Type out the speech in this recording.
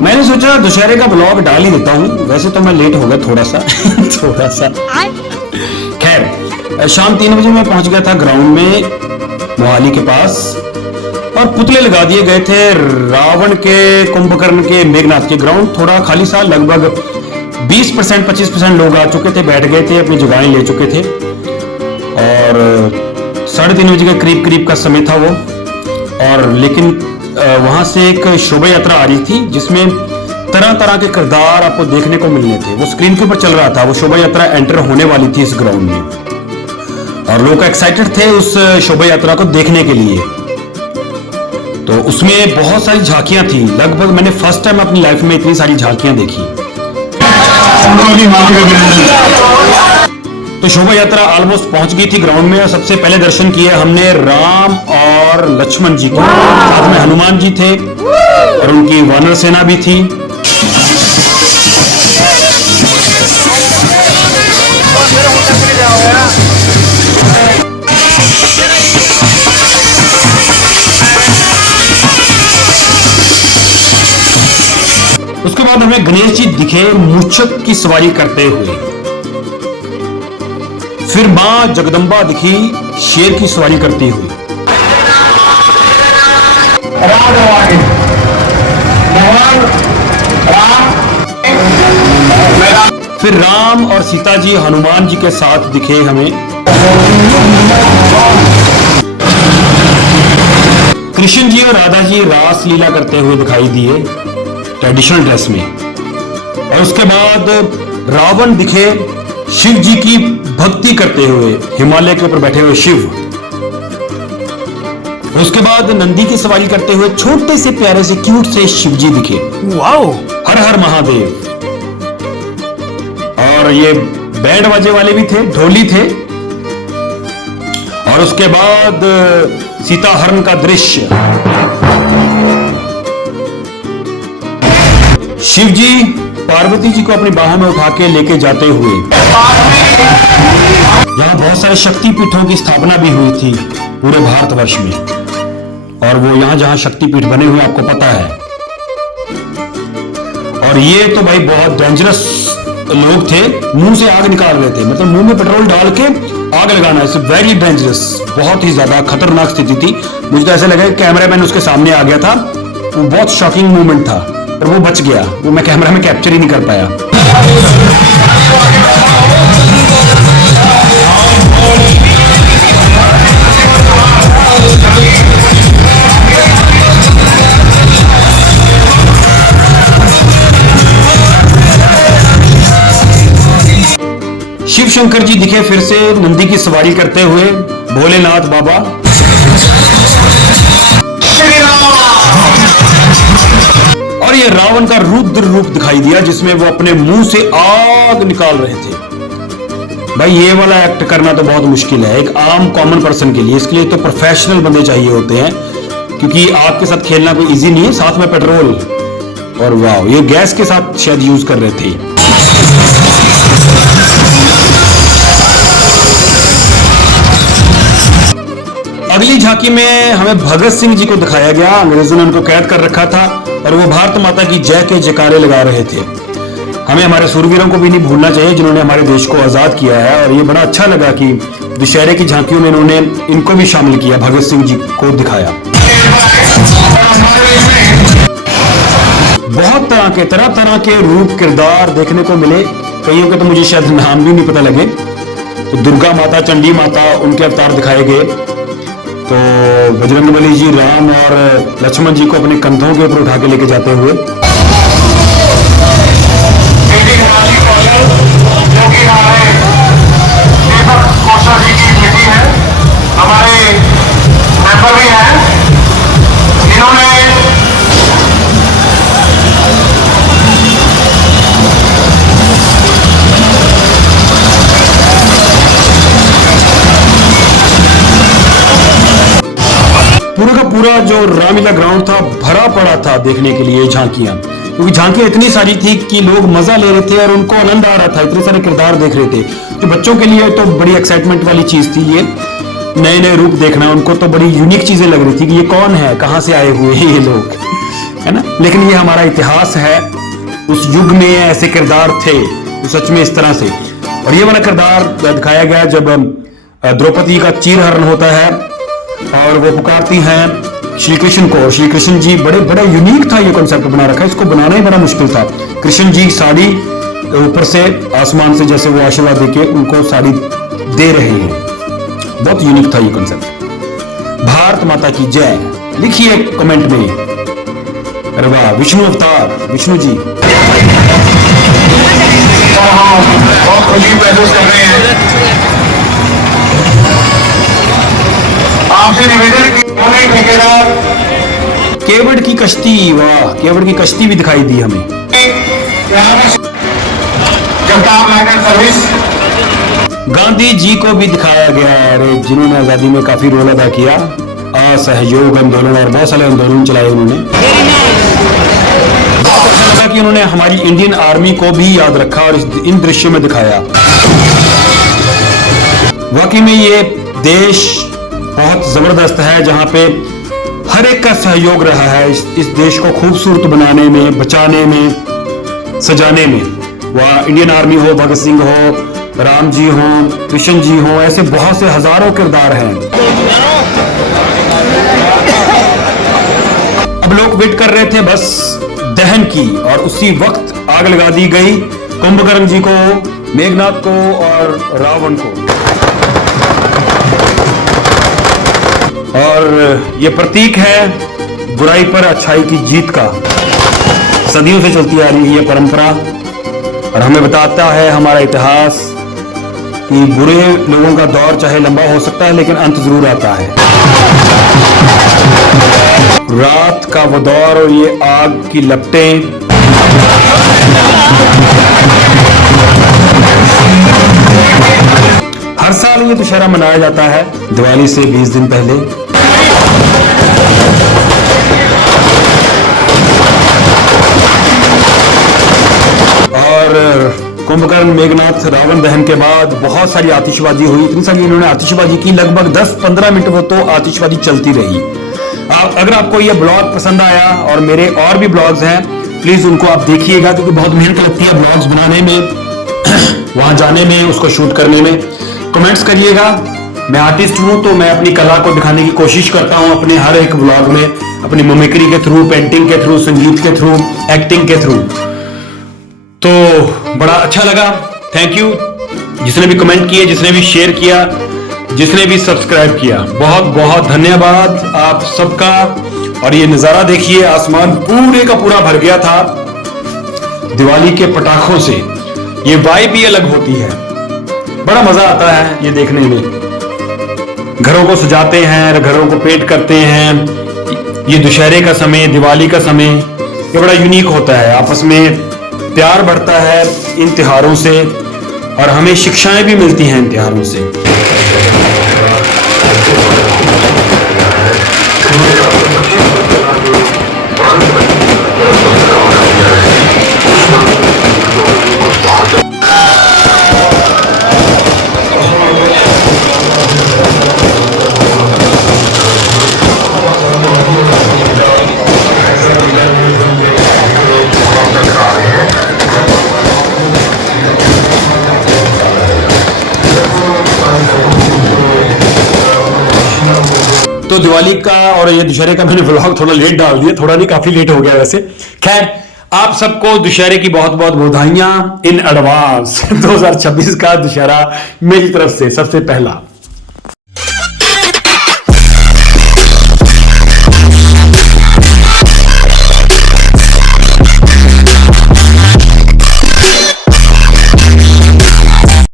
मैंने सोचा दशहरे का ब्लॉग डाल ही देता हूँ। वैसे तो मैं लेट हो गया थोड़ा सा थोड़ा सा। खैर, शाम 3 बजे मैं पहुंच गया था ग्राउंड में मोहाली के पास, और पुतले लगा दिए गए थे रावण के, कुंभकर्ण के, मेघनाथ के। ग्राउंड थोड़ा खाली सा, लगभग 20% 25% लोग आ चुके थे, बैठ गए थे, अपनी जगहें ले चुके थे। और 3:30 बजे के करीब करीब का समय था वो। और लेकिन वहां से एक शोभा यात्रा आ रही थी जिसमें तरह तरह के किरदार आपको देखने को मिलने थे। वो स्क्रीन के ऊपर चल रहा था। वो शोभा यात्रा एंटर होने वाली थी इस ग्राउंड में, और लोग एक्साइटेड थे उस शोभा यात्रा को देखने के लिए। तो उसमें बहुत सारी झांकियां थी। लगभग मैंने फर्स्ट टाइम अपनी लाइफ में इतनी सारी झांकियां देखी। तो शोभा यात्रा ऑलमोस्ट पहुंच गई थी ग्राउंड में, और सबसे पहले दर्शन किए हमने राम और लक्ष्मण जी के। साथ में हनुमान जी थे और उनकी वानर सेना भी थी। उसके बाद हमें गणेश जी दिखे मूषक की सवारी करते हुए। फिर मां जगदम्बा दिखी शेर की सवारी करती हुई। फिर राम और सीता जी हनुमान जी के साथ दिखे हमें। कृष्ण जी और राधा जी रास लीला करते हुए दिखाई दिए ट्रेडिशनल ड्रेस में। और उसके बाद रावण दिखे शिव जी की भक्ति करते हुए, हिमालय के ऊपर बैठे हुए शिव। उसके बाद नंदी की सवारी करते हुए छोटे से प्यारे से क्यूट से शिव जी दिखे। वाओ, हर हर महादेव। और ये बैंड बाजे वाले भी थे, ढोली थे। और उसके बाद सीता हरण का दृश्य, शिव जी पार्वती जी को अपनी बाहों में उठा के लेके जाते हुए। यहाँ बहुत सारे शक्तिपीठों की स्थापना भी हुई थी पूरे भारतवर्ष में, और वो यहाँ जहाँ शक्तिपीठ बने हुए आपको पता है। और ये तो भाई बहुत डेंजरस लोग थे, मुंह से आग निकाल रहे थे, मतलब मुंह में पेट्रोल डाल के आग लगाना। इट्स वेरी डेंजरस, बहुत ही ज्यादा खतरनाक स्थिति थी। मुझे तो ऐसा लगा कैमरामैन उसके सामने आ गया था। वो बहुत शॉकिंग मूवमेंट था, पर वो बच गया। वो मैं कैमरा में कैप्चर ही नहीं कर पाया। शिव शंकर जी दिखे फिर से नंदी की सवारी करते हुए, भोलेनाथ बाबा। और ये रावण का रुद्र रूप दिखाई दिया जिसमें वो अपने मुंह से आग निकाल रहे थे। भाई ये वाला एक्ट करना तो बहुत मुश्किल है एक आम कॉमन पर्सन के लिए। इसके लिए तो प्रोफेशनल बंदे चाहिए होते हैं, क्योंकि आग के साथ खेलना कोई इजी नहीं है। साथ में पेट्रोल, और वाह, ये गैस के साथ शायद यूज कर रहे थे। अगली झांकी में हमें भगत सिंह जी को दिखाया गया। अंग्रेजों ने उनको कैद कर रखा था और वो भारत माता की जय के जयकारे लगा रहे थे। हमें हमारे सूरवीरों को भी नहीं भूलना चाहिए जिन्होंने हमारे देश को आजाद किया है। और ये बड़ा अच्छा लगा कि दशहरे की झांकियों में इन्होंने इनको भी शामिल किया, भगत सिंह जी को दिखाया। बहुत तरह तरह के रूप किरदार देखने को मिले। कईयों के तो मुझे शायद नाम भी नहीं पता लगे। तो दुर्गा माता, चंडी माता, उनके अवतार दिखाए गए। तो बजरंगबली जी राम और लक्ष्मण जी को अपने कंधों के ऊपर उठा के लेके जाते हुए। हमारे मेंबर भी हैं, इन्होंने पूरा का पूरा जो रामलीला ग्राउंड था भरा पड़ा था देखने के लिए झांकियां, क्योंकि झांकियां इतनी सारी थी कि लोग मजा ले रहे थे और उनको आनंद आ रहा था। इतने सारे किरदार देख रहे थे। तो बच्चों के लिए तो बड़ी एक्साइटमेंट वाली चीज थी ये, नए नए रूप देखना। उनको तो बड़ी यूनिक चीजें लग रही थी कि ये कौन है, कहां से आए हुए हैं ये लोग। है ना। लेकिन ये हमारा इतिहास है, उस युग में ऐसे किरदार थे जो सच में इस तरह से। और ये वाला किरदार दिखाया गया जब द्रौपदी का चीरहरण होता है और वो पुकारती हैं श्री कृष्ण को। श्री कृष्ण जी बड़ा यूनिक था ये कॉन्सेप्ट बना रखा है, इसको बनाना ही बड़ा मुश्किल था। कृष्ण जी साड़ी ऊपर से आसमान से जैसे वो आशीर्वाद देके उनको साड़ी दे रहे हैं, बहुत यूनिक था ये कॉन्सेप्ट। भारत माता की जय लिखिए कमेंट में। अरे वाह, विष्णु अवतार विष्णु जी। बहुत खुशी महसूस कर रहे हैं। आपसे निवेदन ठेकेदार केवड़ की कश्ती, वाह, केवड़ की कश्ती भी दिखाई दी हमें। जगताप लाइनर सर्विस गांधी जी को भी दिखाया गया है, जिन्होंने आजादी में काफी रोल अदा किया। असहयोग आंदोलन और बहुत सारे आंदोलन चलाए उन्होंने। बहुत अच्छा लगा कि उन्होंने हमारी इंडियन आर्मी को भी याद रखा और इन दृश्यों में दिखाया। वाकई में ये देश बहुत जबरदस्त है, जहां पे हर एक का सहयोग रहा है इस देश को खूबसूरत बनाने में, बचाने में, सजाने में। वह इंडियन आर्मी हो, भगत सिंह हो, राम जी हो, कृष्ण जी हो, ऐसे बहुत से हजारों किरदार हैं। अब लोग वेट कर रहे थे बस दहन की, और उसी वक्त आग लगा दी गई कुंभकर्ण जी को, मेघनाथ को और रावण को। और ये प्रतीक है बुराई पर अच्छाई की जीत का। सदियों से चलती आ रही है ये परंपरा, और हमें बताता है हमारा इतिहास कि बुरे लोगों का दौर चाहे लंबा हो सकता है लेकिन अंत जरूर आता है। रात का वो दौर और ये आग की लपटें, हर साल ये दशहरा मनाया जाता है दिवाली से 20 दिन पहले। और कुंभकर्ण, मेघनाथ, रावण दहन के बाद बहुत सारी आतिशबाजी हुई, इतनी सारी इन्होंने आतिशबाजी की, लगभग 10-15 मिनट वो तो आतिशबाजी चलती रही। अगर आपको ये ब्लॉग पसंद आया, और मेरे और भी ब्लॉग्स हैं, प्लीज उनको आप देखिएगा, क्योंकि बहुत मेहनत लगती है ब्लॉग्स बनाने में, वहां जाने में, उसको शूट करने में। कमेंट्स करिएगा। मैं आर्टिस्ट हूं तो मैं अपनी कला को दिखाने की कोशिश करता हूं अपने हर एक व्लॉग में, अपनी मिमिक्री के थ्रू, पेंटिंग के थ्रू, संगीत के थ्रू, एक्टिंग के थ्रू। तो बड़ा अच्छा लगा, थैंक यू जिसने भी कमेंट किए, जिसने भी शेयर किया, जिसने भी सब्सक्राइब किया, बहुत बहुत धन्यवाद आप सबका। और ये नजारा देखिए, आसमान पूरे का पूरा भर गया था दिवाली के पटाखों से। ये वाइब भी अलग होती है, बड़ा मजा आता है ये देखने में। घरों को सजाते हैं, घरों को पेंट करते हैं। ये दशहरे का समय, दिवाली का समय, ये बड़ा यूनिक होता है। आपस में प्यार बढ़ता है इन त्योहारों से, और हमें शिक्षाएं भी मिलती हैं इन त्योहारों से। तो दिवाली का और ये दशहरे का मैंने व्लॉग थोड़ा लेट डाल दिया, थोड़ा नहीं काफी लेट हो गया वैसे। खैर, आप सबको दशहरे की बहुत बहुत बधाइयां इन एडवांस। 2026 का दशहरा मेरी तरफ से सबसे पहला।